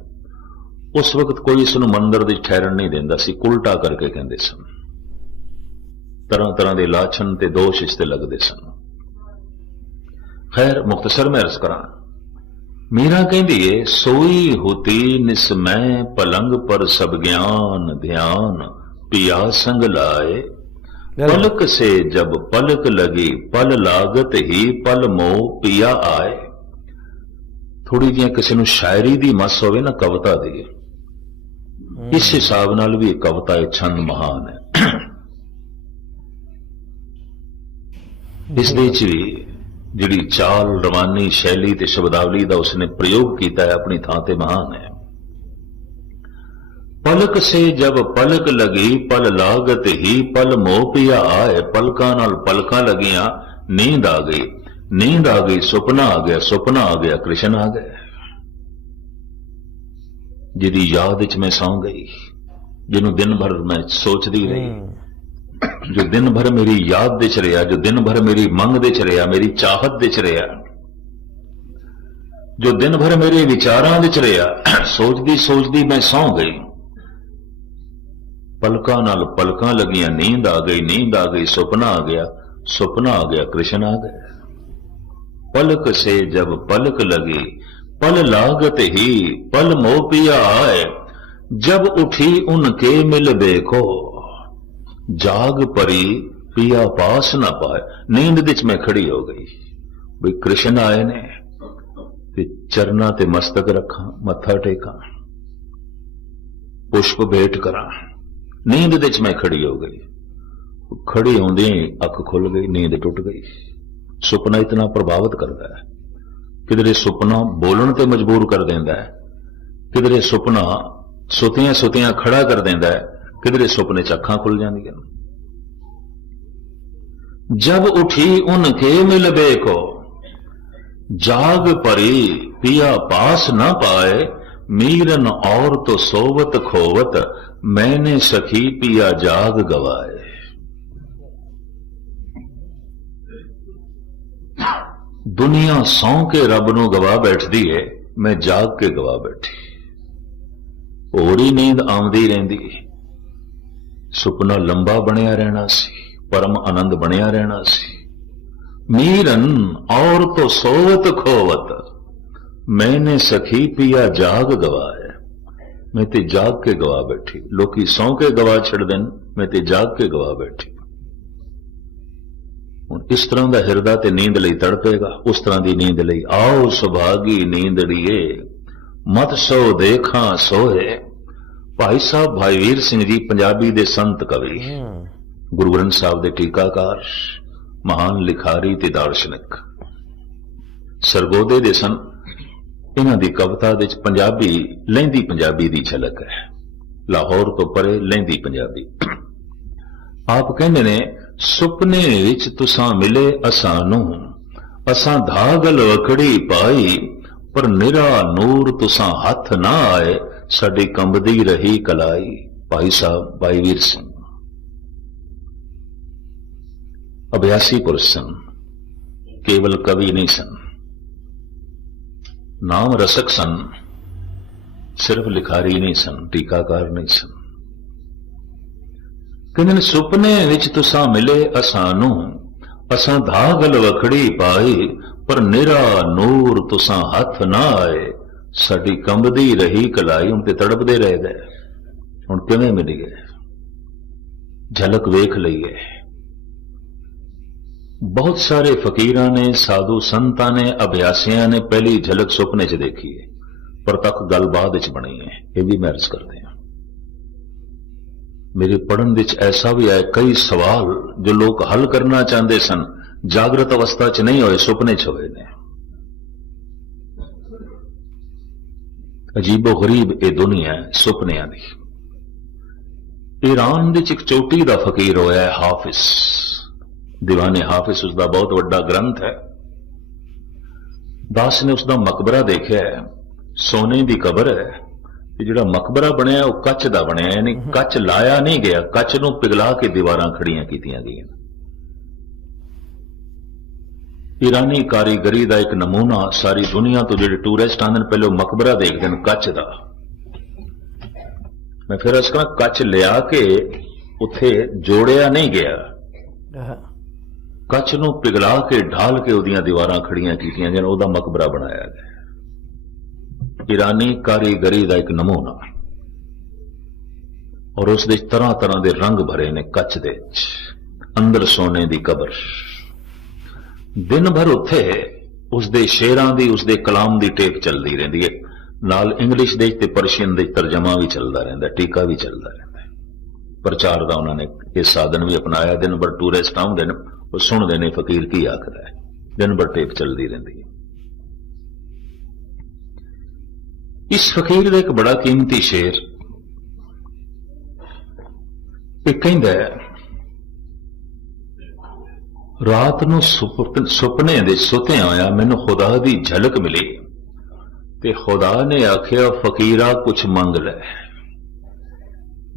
Speaker 2: ਉਸ ਵਕਤ ਕੋਈ ਇਸ ਨੂੰ ਮੰਦਰ ਦੇ ਠਹਿਰਨ ਨਹੀਂ ਦਿੰਦਾ ਸੀ ਉਲਟਾ ਕਰਕੇ ਕਹਿੰਦੇ ਸਨ। ਤਰ੍ਹਾਂ ਤਰ੍ਹਾਂ ਦੇ ਲਾਛਨ ਤੇ ਦੋਸ਼ ਇਸ ਤੇ ਲੱਗਦੇ ਸਨ। ਖੈਰ ਮੁਖਤਸਰ ਮੈਂ ਅਰਜ਼ ਕਰਾਂ ਮੀਰਾ ਕਹਿੰਦੀ ਏ ਸੋਈ ਹੋਤੀ ਨਿਸਮੈ ਪਲੰਗ ਪਰ ਸਭ ਗਿਆਨ ਧਿਆਨ ਪਿਆ ਸੰਗ ਲਾਏ। ਪਲਕ ਸੇ ਜਬ ਪਲਕ ਲਗੀ ਪਲ ਲਾਗਤ ਹੀ ਪਲ ਮੋ ਪਿਆ ਆਏ। ਥੋੜੀ ਜਿਹੀ ਕਿਸੇ ਨੂੰ ਸ਼ਾਇਰੀ ਦੀ ਮਸ ਹੋਵੇ ਨਾ ਕਵਿਤਾ ਦੀ ਇਸ ਹਿਸਾਬ ਨਾਲ ਵੀ ਇਹ ਕਵਿਤਾ ਇਹ ਛੰਦ ਮਹਾਨ ਹੈ। ਇਸ ਦੇ ਵਿੱਚ ਵੀ ਜਿਹੜੀ ਚਾਲ ਰਵਾਨੀ ਸ਼ੈਲੀ ਤੇ ਸ਼ਬਦਾਵਲੀ ਦਾ ਉਸਨੇ ਪ੍ਰਯੋਗ ਕੀਤਾ ਹੈ ਆਪਣੀ ਥਾਂ ਤੇ ਮਹਾਨ ਹੈ। ਪਲਕ ਸੇ ਜਬ ਪਲਕ ਲਗੀ ਪਲ ਲਾਗਤ ਹੀ ਪਲ ਮੋਹ ਪਿਆ ਆਏ। ਪਲਕਾਂ ਨਾਲ ਪਲਕਾਂ ਲੱਗੀਆਂ ਨੀਂਦ ਆ ਗਈ। ਨੀਂਦ ਆ ਗਈ ਸੁਪਨਾ ਆ ਗਿਆ ਸੁਪਨਾ ਆ ਗਿਆ ਕ੍ਰਿਸ਼ਨ ਆ ਗਿਆ ਜਿਹਦੀ ਯਾਦ ਵਿੱਚ ਮੈਂ ਸੌਂ ਗਈ ਜਿਹਨੂੰ ਦਿਨ ਭਰ ਮੈਂ ਸੋਚਦੀ ਰਹੀ। ਜੋ ਦਿਨ ਭਰ ਮੇਰੀ ਯਾਦ ਦੇ ਚ ਰਿਹਾ, ਜੋ ਦਿਨ ਭਰ ਮੇਰੀ ਮੰਗ ਦੇ ਚ ਰਿਹਾ, ਮੇਰੀ ਚਾਹਤ ਦੇ ਚ ਰਿਹਾ, ਜੋ ਦਿਨ ਭਰ ਮੇਰੇ ਵਿਚਾਰਾਂ ਦੇ ਚ ਰਿਹਾ, ਸੋਚਦੀ ਸੋਚਦੀ ਮੈਂ ਸੌਂ ਗਈ। ਪਲਕਾਂ ਨਾਲ ਪਲਕਾਂ ਲੱਗੀਆਂ, ਨੀਂਦ ਆ ਗਈ, ਨੀਂਦ ਆ ਗਈ, ਸੁਪਨਾ ਆ ਗਿਆ, ਸੁਪਨਾ ਆ ਗਿਆ, ਕ੍ਰਿਸ਼ਨ ਆ ਗਿਆ ਪਲਕ ਸੇ ਜਬ ਪਲਕ ਲਗੀ, ਪਲ ਲਾਗਤ ਹੀ, ਪਲ ਮੋਹ ਪਿਆ ਆਏ, ਜਬ ਉਠੀ ਉਨਕੇ ਮਿਲ ਦੇਖੋ। ਜਾਗ ਪਰੀ ਪਿਆ ਪਾਸ ਨਾ ਪਾਏ। ਨੀਂਦ ਵਿੱਚ ਮੈਂ ਖੜੀ ਹੋ ਗਈ। ਵੀ ਕ੍ਰਿਸ਼ਨ ਆਏ ਨੇ ਤੇ ਚਰਨਾ ਤੇ ਮਸਤਕ ਰੱਖਾਂ, ਮੱਥਾ ਟੇਕਾਂ। ਪੁਸ਼ਪ ਭੇਟ ਕਰਾਂ। ਨੀਂਦ ਵਿੱਚ ਮੈਂ ਖੜੀ ਹੋ ਗਈ। ਖੜੀ ਹੁੰਦੇ ਅੱਖ ਖੁੱਲ ਗਈ, ਨੀਂਦ ਟੁੱਟ ਗਈ। ਸੁਪਨਾ ਇਤਨਾ ਪ੍ਰਭਾਵਿਤ ਕਰਦਾ ਹੈ। ਕਿਦਰੇ ਸੁਪਨਾ ਬੋਲਣ ਤੇ ਮਜਬੂਰ ਕਰ ਦਿੰਦਾ ਹੈ। ਕਿਦਰੇ ਸੁਪਨਾ ਸੁਤਿਆਂ ਸੁਤਿਆਂ ਖੜਾ ਕਰ ਦਿੰਦਾ ਹੈ। ਕਿਧਰੇ ਸੁਪਨੇ ਚ ਅੱਖਾਂ ਖੁੱਲ ਜਾਂਦੀਆਂ ਜਬ ਉਠੀ ਉਨ ਕੇ ਮਿਲਵੇ ਕੋ ਜਾਗ ਪਰੀ ਪਿਆ ਪਾਸ ਨਾ ਪਾਏ, ਮੀਰਨ ਔਰ ਤੋ ਸੋਵਤ ਖੋਵਤ, ਮੈਨੇ ਸਖੀ ਪਿਆ ਜਾਗ ਗਵਾਏ। ਦੁਨੀਆ ਸੌਂ ਕੇ ਰੱਬ ਨੂੰ ਗਵਾ ਬੈਠਦੀ ਏ, ਮੈਂ ਜਾਗ ਕੇ ਗਵਾ ਬੈਠੀ। ਹੋਰੀ ਨੀਂਦ ਆਉਂਦੀ ਰਹਿੰਦੀ ਏ। ਸੁਪਨਾ ਲੰਬਾ ਬਣਿਆ ਰਹਿਣਾ ਸੀ, ਪਰਮ ਆਨੰਦ ਬਣਿਆ ਰਹਿਣਾ ਸੀ। ਮੀਰਨ ਔਰ ਤੋ ਸੋਵਤ ਖੋਵਤ, ਮੈਨੇ ਸਖੀ ਪਿਆ ਜਾਗ ਗਵਾਇਆ। ਮੈਂ ਤੇ ਜਾਗ ਕੇ ਗਵਾ ਬੈਠੀ, ਲੋਕੀ ਸੌਂ ਕੇ ਗਵਾ ਛੱਡਦੇ ਨੇ, ਮੈਂ ਤੇ ਜਾਗ ਕੇ ਗਵਾ ਬੈਠੀ। ਹੁਣ ਇਸ ਤਰ੍ਹਾਂ ਦਾ ਹਿਰਦਾ ਤੇ ਨੀਂਦ ਲਈ ਤੜਪੇਗਾ, ਉਸ ਤਰ੍ਹਾਂ ਦੀ ਨੀਂਦ ਲਈ ਆਓ ਸੁਭਾਗੀ ਨੀਂਦੜੀਏ, ਮਤ ਸੋ ਦੇਖਾਂ ਸੋਏ ਭਾਈ ਸਾਹਿਬ ਭਾਈ ਵੀਰ ਸਿੰਘ ਜੀ ਪੰਜਾਬੀ ਦੇ ਸੰਤ ਕਵੀ। ਗੁਰੂ ਗ੍ਰੰਥ ਸਾਹਿਬ ਦੇ ਟੀਕਾਕਾਰ ਮਹਾਨ ਲਿਖਾਰੀ ਤੇ ਦਾਰਸ਼ਨਿਕ। ਸਰਗੋਦੇ ਦੇ ਸਨ। ਇਹਨਾਂ ਦੀ ਕਵਿਤਾ ਵਿੱਚ ਪੰਜਾਬੀ ਲਹਿੰਦੀ ਪੰਜਾਬੀ ਦੀ ਝਲਕ ਹੈ। ਲਾਹੌਰ ਤੋਂ ਪਰੇ ਲਹਿੰਦੀ ਪੰਜਾਬੀ। ਆਪ ਕਹਿੰਦੇ ਨੇ ਸੁਪਨੇ ਵਿੱਚ ਤੁਸਾਂ ਮਿਲੇ ਅਸਾਂ ਨੂੰ। ਅਸਾਂ ਧਾਗਲ ਵਕੜੀ ਪਾਈ ਪਰ ਨਿਰਾ ਨੂਰ ਤੁਸਾਂ ਹੱਥ ਨਾ ਆਏ। ਸਾਡੀ ਕੰਬਦੀ ਰਹੀ ਕਲਾਈ, ਭਾਈ ਸਾਹਿਬ, ਭਾਈ ਵੀਰ ਸਿੰਘ। ਅਭਿਆਸੀ ਪੁਰਸ਼ ਸਨ, ਕੇਵਲ ਕਵੀ ਨਹੀਂ ਸਨ। ਨਾਮ ਰਸਕ ਸਨ, ਸਿਰਫ ਲਿਖਾਰੀ ਨਹੀਂ ਸਨ, ਟੀਕਾਕਾਰ ਨਹੀਂ ਸਨ। ਕਹਿੰਦੇ ਨੇ ਸੁਪਨੇ ਵਿੱਚ ਤੁਸਾਂ ਮਿਲੇ ਅਸਾਂ ਨੂੰ ਅਸਾਂ ਧਾਗਲ ਵਖੜੀ ਪਾਈ, ਪਰ ਨਿਰਾ ਨੂਰ ਤੁਸਾਂ ਹੱਥ ਨਾ ਆਏ। ਸਾਡੀ ਕੰਬਦੀ ਰਹੀ ਕਲਾਈ, ਹੁਣ ਤੇ ਤੜਪਦੇ ਰਹਿ ਗਏ। ਹੁਣ ਕਿਵੇਂ ਮਿਲ ਗਏ? ਝਲਕ ਵੇਖ ਲਈਏ ਬਹੁਤ ਸਾਰੇ ਫਕੀਰਾਂ ਨੇ, ਸਾਧੂ ਸੰਤਾਂ ਨੇ, ਅਭਿਆਸੀਆਂ ਨੇ ਪਹਿਲੀ ਝਲਕ ਸੁਪਨੇ 'ਚ ਦੇਖੀ ਹੈ। ਪਰ ਤੱਕ ਗੱਲ ਬਾਅਦ ਵਿੱਚ ਬਣੀ ਹੈ। ਇਹ ਵੀ ਮੈਂ ਅਰਜ਼ ਕਰਦੇ ਹਾਂ। ਮੇਰੇ ਪੜਨ ਵਿੱਚ ਐਸਾ ਵੀ ਆਇਆ, ਕਈ ਸਵਾਲ ਜੋ ਲੋਕ ਹੱਲ ਕਰਨਾ ਚਾਹੁੰਦੇ ਸਨ, ਜਾਗਰਤ ਅਵਸਥਾ 'ਚ ਨਹੀਂ ਹੋਏ, ਸੁਪਨੇ 'ਚ ਹੋਏ ਨੇ। ਅਜੀਬੋ ਗਰੀਬ ਇਹ ਦੁਨੀਆ ਸੁਪਨਿਆਂ ਦੀ। ਈਰਾਨ ਵਿੱਚ ਇੱਕ ਚੋਟੀ ਦਾ ਫਕੀਰ ਹੋਇਆ ਹੈ ਹਾਫਿਜ਼। ਦੀਵਾਨੇ ਹਾਫਿਜ਼ ਉਸ ਦਾ ਬਹੁਤ ਵੱਡਾ ਗ੍ਰੰਥ ਹੈ। ਦਾਸ ਨੇ ਉਸ ਦਾ ਮਕਬਰਾ ਦੇਖਿਆ ਹੈ ਸੋਨੇ ਦੀ ਕਬਰ ਹੈ। ਤੇ ਜਿਹੜਾ ਮਕਬਰਾ ਬਣਿਆ ਉਹ ਕੱਚ ਦਾ ਬਣਿਆ ਯਾਨੀ ਕੱਚ ਲਾਇਆ ਨਹੀਂ ਗਿਆ ਕੱਚ ਨੂੰ ਪਿਘਲਾ ਕੇ ਦੀਵਾਰਾਂ ਖੜੀਆਂ ਕੀਤੀਆਂ ਗਈਆਂ। ਈਰਾਨੀ ਕਾਰੀਗਰੀ ਦਾ ਇੱਕ ਨਮੂਨਾ ਸਾਰੀ ਦੁਨੀਆ ਤੋਂ ਜਿਹੜੇ ਟੂਰਿਸਟ ਆਉਂਦੇ ਨੇ ਪਹਿਲੇ ਮਕਬਰਾ ਦੇਖਦੇ ਨੇ ਕੱਚ ਦਾ। ਮੈਂ ਫਿਰ ਉਸ ਕਰਾਂ ਕੱਚ ਲਿਆ ਕੇ ਉੱਥੇ ਜੋੜਿਆ ਨਹੀਂ ਗਿਆ। ਕੱਚ ਨੂੰ ਪਿਘਲਾ ਕੇ ਢਾਲ ਕੇ ਉਹਦੀਆਂ ਦੀਵਾਰਾਂ ਖੜੀਆਂ ਕੀਤੀਆਂ ਗਈਆਂ ਉਹਦਾ ਮਕਬਰਾ ਬਣਾਇਆ ਗਿਆ। ਈਰਾਨੀ ਕਾਰੀਗਰੀ ਦਾ ਇੱਕ ਨਮੂਨਾ। ਔਰ ਉਸ ਦੇ ਤਰ੍ਹਾਂ ਤਰ੍ਹਾਂ ਦੇ ਰੰਗ ਭਰੇ ਨੇ ਕੱਚ ਦੇ ਅੰਦਰ ਸੋਨੇ ਦੀ ਕਬਰ। ਦਿਨ ਭਰ ਉੱਥੇ ਉਸ ਦੇ ਸ਼ੇਰਾਂ ਦੀ ਉਸ ਦੇ ਕਲਾਮ ਦੀ ਟੇਪ ਚੱਲਦੀ ਰਹਿੰਦੀ ਹੈ। ਨਾਲ ਇੰਗਲਿਸ਼ ਦੇ ਤੇ ਪਰਸ਼ੀਅਨ ਦੇ ਤਰਜਮਾ ਵੀ ਚੱਲਦਾ ਰਹਿੰਦਾ, ਟੀਕਾ ਵੀ ਚੱਲਦਾ ਰਹਿੰਦਾ ਪ੍ਰਚਾਰ ਦਾ ਉਹਨਾਂ ਨੇ ਇਹ ਸਾਧਨ ਵੀ ਅਪਣਾਇਆ ਦਿਨ ਭਰ ਟੂਰਿਸਟ ਆਉਂਦੇ ਨੇ, ਉਹ ਸੁਣਦੇ ਨੇ, ਫਕੀਰ ਕੀ ਆਖਦਾ ਹੈ। ਦਿਨ ਭਰ ਟੇਪ ਚੱਲਦੀ ਰਹਿੰਦੀ ਹੈ। ਇਸ ਫਕੀਰ ਦਾ ਇੱਕ ਬੜਾ ਕੀਮਤੀ ਸ਼ੇਰ, ਇਹ ਕਹਿੰਦਾ ਹੈ ਰਾਤ ਨੂੰ ਸੁਪਨੇ ਦੇ ਸੁੱਤੇ ਆਇਆ ਮੈਨੂੰ ਖੁਦਾ ਦੀ ਝਲਕ ਮਿਲੀ ਤੇ ਖੁਦਾ ਨੇ ਆਖਿਆ, ਫਕੀਰਾ ਕੁਝ ਮੰਗ ਲੈ।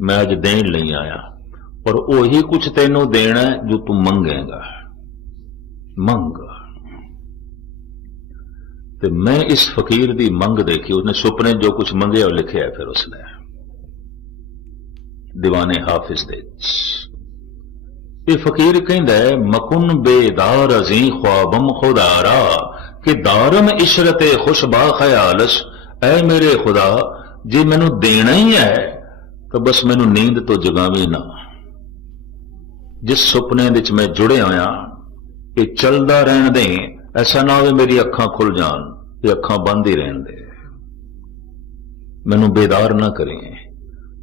Speaker 2: ਮੈਂ ਅੱਜ ਦੇਣ ਲਈ ਆਇਆ, ਪਰ ਉਹੀ ਕੁਝ ਤੈਨੂੰ ਦੇਣਾ ਜੋ ਤੂੰ ਮੰਗੇਗਾ। ਮੰਗ। ਤੇ ਮੈਂ ਇਸ ਫਕੀਰ ਦੀ ਮੰਗ ਦੇਖੀ, ਉਹਨੇ ਸੁਪਨੇ ਜੋ ਕੁਝ ਮੰਗਿਆ, ਉਹ ਲਿਖਿਆ ਫਿਰ ਉਸਨੇ। ਦੀਵਾਨੇ ਹਾਫਿਜ਼ ਦੇ ਇਹ ਫਕੀਰ ਕਹਿੰਦਾ ਹੈ, ਮਕੁਨ ਬੇਦਾਰ ਅਜ਼ੀ ਖਵਾਬਮ ਖੁਦਾਰਾ, ਕਿ ਦਾਰਮ ਇਸ਼ਰਤੇ ਖੁਸ਼ਬਾ ਖਿਆਲਸ। ਐ ਮੇਰੇ ਖੁਦਾ, ਜੇ ਮੈਨੂੰ ਦੇਣਾ ਹੀ ਹੈ, ਤਾਂ ਬਸ ਮੈਨੂੰ ਨੀਂਦ ਤੋਂ ਜਗਾਵੀਂ ਨਾ। ਜਿਸ ਸੁਪਨੇ ਵਿੱਚ ਮੈਂ ਜੁੜਿਆ ਹੋਇਆ, ਇਹ ਚੱਲਦਾ ਰਹਿਣ ਦੇ, ਐਸਾ ਨਾ ਹੋਵੇ ਮੇਰੀ ਅੱਖਾਂ ਖੁੱਲ ਜਾਣ ਤੇ ਅੱਖਾਂ ਬੰਦ ਹੀ ਰਹਿਣ ਦੇ। ਮੈਨੂੰ ਬੇਦਾਰ ਨਾ ਕਰੇ,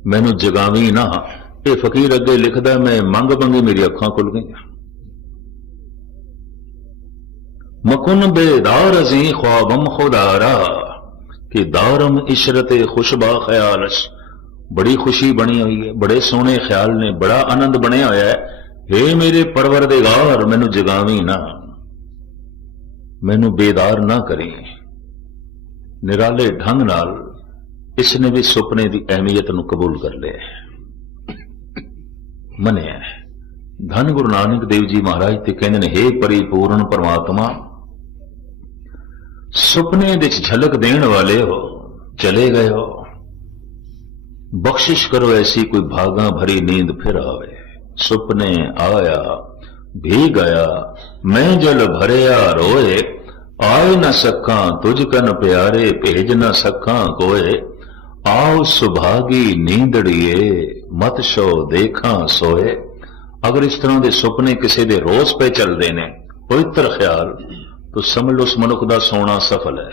Speaker 2: ਮੈਨੂੰ ਜਗਾਵੀਂ ਨਾ। ਇਹ ਫਕੀਰ ਅੱਗੇ ਲਿਖਦਾ, ਮੈਂ ਮੰਗ ਮੰਗੀ ਮੇਰੀ ਅੱਖਾਂ ਖੁੱਲ ਗਈਆਂ। ਮਕੁਨ ਬੇਦਾਰ ਅਸੀਂ ਖਵਾਬਮ ਖੁਦਾਰਾ, ਕਿ ਦਾਰਮ ਇਸ਼ਰਤੇ ਖੁਸ਼ਬਾ ਖਿਆਲਸ। ਬੜੀ ਖੁਸ਼ੀ ਬਣੀ ਹੋਈ ਹੈ, ਬੜੇ ਸੋਹਣੇ ਖਿਆਲ ਨੇ, ਬੜਾ ਆਨੰਦ ਬਣਿਆ ਹੋਇਆ ਹੈ। हे ਮੇਰੇ ਪਰਵਰਦਗਾਰ, ਮੈਨੂੰ ਜਗਾਵੀਂ ਨਾ। ਮੈਨੂੰ ਬੇਦਾਰ ਨਾ ਕਰੀ। ਨਿਰਾਲੇ ਢੰਗ ਨਾਲ ਇਸ ਨੇ ਵੀ ਸੁਪਨੇ ਦੀ ਅਹਿਮੀਅਤ ਨੂੰ ਕਬੂਲ ਕਰ ਲਿਆ ਮੰਨਿਆ ਹੈ। ਧੰਨ ਗੁਰੂ ਨਾਨਕ ਦੇਵ ਜੀ ਮਹਾਰਾਜ ਤੇ ਕਹਿੰਦੇ ਨੇ, ਹੇ ਪਰਿਪੂਰਨ ਪਰਮਾਤਮਾ, ਸੁਪਨੇ ਵਿੱਚ ਝਲਕ ਦੇਣ ਵਾਲੇ ਹੋ, ਚਲੇ ਗਏ ਹੋ। ਬਖਸ਼ਿਸ਼ ਕਰੋ ਐਸੀ ਕੋਈ ਭਾਗਾ ਭਰੀ ਨੀਂਦ ਫਿਰ ਆਵੇ। ਸੁਪਨੇ ਆਇਆ, ਭੀ ਗਿਆ, ਮੈਂ ਜਲ ਭਰਿਆ ਰੋਏ, ਆਏ ਨਾ ਸਕਾਂ ਤੁਝ ਕਨ ਪਿਆਰੇ, ਭੇਜ ਨਾ ਸਕਾਂ ਕੋਏ, ਆਓ ਸੁਭਾਗੀ ਨੀਂਦੜੀਏ। ਮਤ ਸੋ ਦੇਖਾਂ ਸੋਏ। ਅਗਰ ਇਸ ਤਰ੍ਹਾਂ ਦੇ ਸੁਪਨੇ ਕਿਸੇ ਦੇ ਰੋਜ਼ ਪੇ ਚੱਲਦੇ ਨੇ, ਪਵਿੱਤਰ ਖਿਆਲ, ਤਾਂ ਸਮਝ ਲਓ ਉਸ ਮਨੁੱਖ ਦਾ ਸੋਣਾ ਸਫਲ ਹੈ।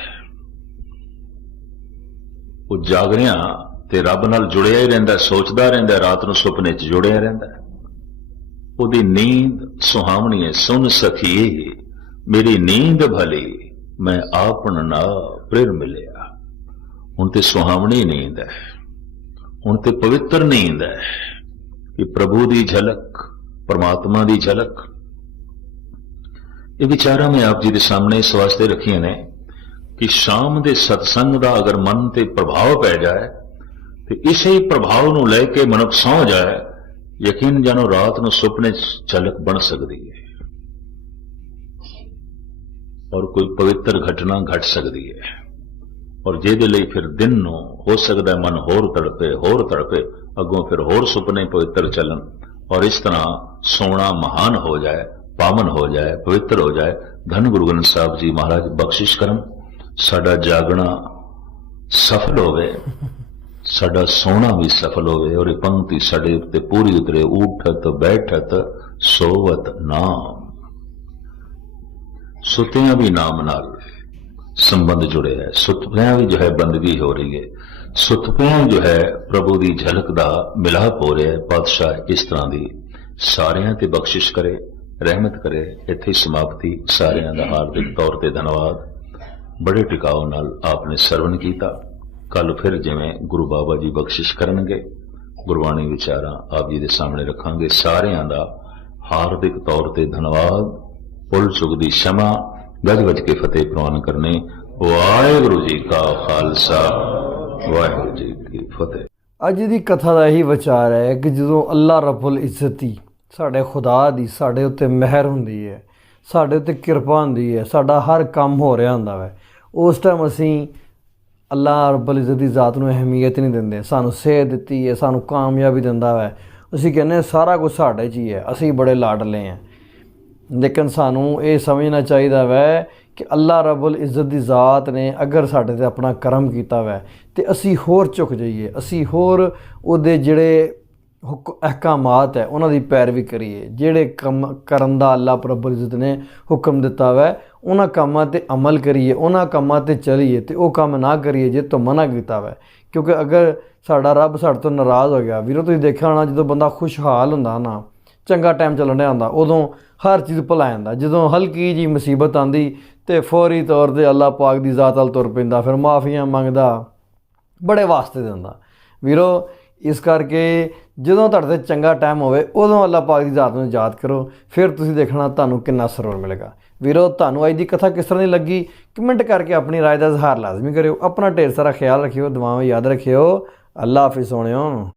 Speaker 2: ਉਹ ਜਾਗਰਿਆਂ ਤੇ ਰੱਬ ਨਾਲ ਜੁੜਿਆ ਹੀ ਰਹਿੰਦਾ, ਸੋਚਦਾ ਰਹਿੰਦਾ, ਰਾਤ ਨੂੰ ਸੁਪਨੇ 'ਚ ਜੁੜਿਆ ਰਹਿੰਦਾ। ਉਹਦੀ ਨੀਂਦ ਸੁਹਾਵਣੀ ਹੈ ਸੁਨ ਸਖੀਏ ਮੇਰੀ ਨੀਂਦ ਭਲੀ, ਮੈਂ ਆਪਨ ਨਾ ਪ੍ਰਿਰ ਮਿਲਿਆ। ਹੁਣ ਤੇ ਸੁਹਾਵਣੀ ਨੀਂਦ ਹੈ। ਹੁਣ ਤੇ ਪਵਿੱਤਰ ਨੀਂਦ ਹੈ ਕਿ ਪ੍ਰਭੂ ਦੀ ਝਲਕ, ਪਰਮਾਤਮਾ ਦੀ ਝਲਕ। ਇਹ ਵਿਚਾਰਾਂ ਮੈਂ ਆਪ ਜੀ ਦੇ ਸਾਹਮਣੇ ਇਸ ਵਾਸਤੇ ਰੱਖੀਆਂ ਨੇ ਕਿ ਸ਼ਾਮ ਦੇ ਸਤਸੰਗ ਦਾ ਅਗਰ ਮਨ ਤੇ ਪ੍ਰਭਾਵ ਪੈ ਜਾਏ, ਤੇ ਇਸੇ ਹੀ ਪ੍ਰਭਾਵ ਨੂੰ ਲੈ ਕੇ ਮਨੁੱਖ ਸੌ ਜਾਏ, ਯਕੀਨ ਜਾਣੋ ਰਾਤ ਨੂੰ ਸੁਪਨੇ ਝਲਕ ਬਣ ਸਕਦੀ ਹੈ। ਔਰ ਕੋਈ ਪਵਿੱਤਰ ਘਟਨਾ ਘਟ ਸਕਦੀ ਹੈ। ਔਰ ਜਿਹਦੇ ਲਈ ਫਿਰ ਦਿਨ ਨੂੰ ਹੋ ਸਕਦਾ ਮਨ ਹੋਰ ਤੜਪੇ ਹੋਰ ਤੜਪੇ, ਅੱਗੋਂ ਫਿਰ ਹੋਰ ਸੁਪਨੇ ਪਵਿੱਤਰ ਚੱਲਣ। ਔਰ ਇਸ ਤਰ੍ਹਾਂ ਸੋਣਾ ਮਹਾਨ ਹੋ ਜਾਏ, ਪਾਵਨ ਹੋ ਜਾਏ, ਪਵਿੱਤਰ ਹੋ ਜਾਏ, ਧੰਨ ਗੁਰੂ ਗ੍ਰੰਥ ਸਾਹਿਬ ਜੀ ਮਹਾਰਾਜ ਬਖਸ਼ਿਸ਼ ਕਰਨ। ਸਾਡਾ ਜਾਗਣਾ ਸਫਲ ਹੋਵੇ, ਸਾਡਾ ਸੋਣਾ ਵੀ ਸਫਲ ਹੋਵੇ, ਔਰ ਇਹ ਪੰਕਤੀ ਸਾਡੇ ਉੱਤੇ ਪੂਰੀ ਉਤਰੇ, ਉਠਤ, ਬੈਠਤ, ਸੋਵਤ ਨਾਮ। ਸੁਤਿਆਂ ਵੀ ਨਾਮ ਨਾਲ ਸੰਬੰਧ ਜੁੜਿਆ ਹੈ। ਸੁਤਿਆਂ ਵੀ ਜੋ ਹੈ ਬੰਦਗੀ ਹੋ ਰਹੀ ਹੈ। ਸੁਤਿਆਂ ਜੋ ਹੈ ਪ੍ਰਭੂ ਦੀ ਝਲਕ ਦਾ ਮਿਲਾਪ ਹੋ ਰਿਹਾ ਹੈ। ਪਾਤਸ਼ਾਹ ਇਸ ਤਰ੍ਹਾਂ ਦੀ ਸਾਰਿਆਂ ਤੇ ਬਖਸ਼ਿਸ਼ ਕਰੇ, ਰਹਿਮਤ ਕਰੇ। ਇੱਥੇ ਸਮਾਪਤੀ। ਸਾਰਿਆਂ ਦਾ ਹਾਰਦਿਕ ਤੌਰ ਤੇ ਧੰਨਵਾਦ। ਬੜੇ ਟਿਕਾਉ ਨਾਲ ਆਪਨੇ ਸਰਵਣ ਕੀਤਾ। ਕੱਲ ਫਿਰ ਜਿਵੇਂ ਗੁਰੂ ਬਾਬਾ ਜੀ ਬਖਸ਼ਿਸ਼ ਕਰਨਗੇ, ਗੁਰਬਾਣੀ ਵਿਚਾਰਾਂ ਆਪ ਜੀ ਦੇ ਸਾਹਮਣੇ ਰੱਖਾਂਗੇ। ਸਾਰਿਆਂ ਦਾ ਹਾਰਦਿਕ ਤੌਰ ਤੇ ਧੰਨਵਾਦ। ਪੁੱਲ ਚੁੱਕ ਦੀ ਸ਼ਮਾ ਗੱਜ ਵੱਜ ਕੇ ਫਤਿਹ ਪ੍ਰਵਾਨ ਕਰਨੇ। ਵਾਹਿਗੁਰੂ ਜੀ ਕਾ ਖਾਲਸਾ। ਵਾਹਿਗੁਰੂ ਜੀ ਕੀ ਫਤਿਹ।
Speaker 1: ਅੱਜ ਦੀ ਕਥਾ ਦਾ ਇਹੀ ਵਿਚਾਰ ਹੈ ਕਿ ਜਦੋਂ ਅੱਲਾ ਰੱਬੁਲ ਇੱਜ਼ਤੀ ਸਾਡੇ ਖੁਦਾ ਦੀ, ਸਾਡੇ ਉੱਤੇ ਮਿਹਰ ਹੁੰਦੀ ਹੈ, ਸਾਡੇ ਉੱਤੇ ਕਿਰਪਾ ਹੁੰਦੀ ਹੈ, ਸਾਡਾ ਹਰ ਕੰਮ ਹੋ ਰਿਹਾ ਹੁੰਦਾ ਵੈ ਉਸ ਟਾਈਮ ਅਸੀਂ ਅੱਲਾ ਰੱਬੁਲ ਇੱਜ਼ਤ ਦੀ ਜ਼ਾਤ ਨੂੰ ਅਹਿਮੀਅਤ ਨਹੀਂ ਦਿੰਦੇ। ਸਾਨੂੰ ਸਿਹਤ ਦਿੱਤੀ ਹੈ, ਸਾਨੂੰ ਕਾਮਯਾਬੀ ਦਿੰਦਾ ਵੈ ਅਸੀਂ ਕਹਿੰਦੇ ਹਾਂ, ਸਾਰਾ ਕੁਝ ਸਾਡੇ 'ਚ ਹੀ ਹੈ, ਅਸੀਂ ਬੜੇ ਲਾਡਲੇ ਹਾਂ। ਲੇਕਿਨ ਸਾਨੂੰ ਇਹ ਸਮਝਣਾ ਚਾਹੀਦਾ ਵੈ ਕਿ ਅੱਲਾ ਰੱਬੁਲ ਇੱਜ਼ਤ ਦੀ ਜ਼ਾਤ ਨੇ ਅਗਰ ਸਾਡੇ ਤੇ ਆਪਣਾ ਕਰਮ ਕੀਤਾ ਵੈ, ਤੇ ਅਸੀਂ ਹੋਰ ਝੁਕ ਜਾਈਏ, ਅਸੀਂ ਹੋਰ ਉਹਦੇ ਜਿਹੜੇ ਹੁਕ, ਅਹਿਕਾਮਾਤ ਹੈ, ਉਹਨਾਂ ਦੀ ਪੈਰਵੀ ਕਰੀਏ, ਜਿਹੜੇ ਕੰਮ ਕਰਨ ਦਾ ਅੱਲਾ ਰੱਬੁਲ ਇੱਜ਼ਤ ਨੇ ਹੁਕਮ ਦਿੱਤਾ ਵੈ, ਉਹਨਾਂ ਕੰਮਾਂ ਤੇ ਅਮਲ ਕਰੀਏ, ਉਹਨਾਂ ਕੰਮਾਂ ਤੇ ਚਲੀਏ ਤੇ ਉਹ ਕੰਮ ਨਾ ਕਰੀਏ ਜੇ ਤੋਂ ਮਨਾ ਕੀਤਾ ਵੈ। ਕਿਉਂਕਿ ਅਗਰ ਸਾਡਾ ਰੱਬ ਸਾਡੇ ਤੋਂ ਨਾਰਾਜ਼ ਹੋ ਗਿਆ, ਵੀਰੋ ਤੁਸੀਂ ਦੇਖਿਆ ਹੋਣਾ ਜਦੋਂ ਬੰਦਾ ਖੁਸ਼ਹਾਲ ਹੁੰਦਾ ਨਾ ਚੰਗਾ ਟਾਈਮ ਚੱਲਣ ਡਿਆ ਹੁੰਦਾ ਉਦੋਂ ਹਰ ਚੀਜ਼ ਭੁਲਾ ਜਾਂਦਾ ਜਦੋਂ ਹਲਕੀ ਜੀ ਮੁਸੀਬਤ ਆਂਦੀ ਤੇ ਫੌਰੀ ਤੌਰ ਤੇ ਅੱਲਾਹ ਪਾਕ ਦੀ ਜ਼ਾਤ ਵੱਲ ਤੁਰ ਪੈਂਦਾ ਫਿਰ ਮਾਫੀਆਂ ਮੰਗਦਾ ਬੜੇ ਵਾਸਤੇ ਦਿੰਦਾ ਵੀਰੋ ਇਸ ਕਰਕੇ ਜਦੋਂ ਤੁਹਾਡੇ ਤੇ ਚੰਗਾ ਟਾਈਮ ਹੋਵੇ ਉਦੋਂ ਅੱਲਾਹ ਪਾਕ ਦੀ ਜ਼ਾਤ ਨੂੰ ਯਾਦ ਕਰੋ ਫਿਰ ਤੁਸੀਂ ਦੇਖਣਾ ਤੁਹਾਨੂੰ ਕਿੰਨਾ ਸਰਵਰ ਮਿਲੇਗਾ ਵੀਰੋ ਤੁਹਾਨੂੰ ਅੱਜ ਦੀ ਕਥਾ ਕਿਸ ਤਰ੍ਹਾਂ ਦੀ ਲੱਗੀ ਕਮੈਂਟ ਕਰਕੇ ਆਪਣੀ رائے ਦਾ ਇਜ਼ਹਾਰ ਲਾਜ਼ਮੀ ਕਰਿਓ ਆਪਣਾ ਢੇਰ ਸਾਰਾ ਖਿਆਲ ਰੱਖਿਓ ਦੁਆਵਾਂ ਯਾਦ ਰੱਖਿਓ ਅੱਲਾਹ ਹਾਫਿਜ਼ ਸੋਹਣਿਓ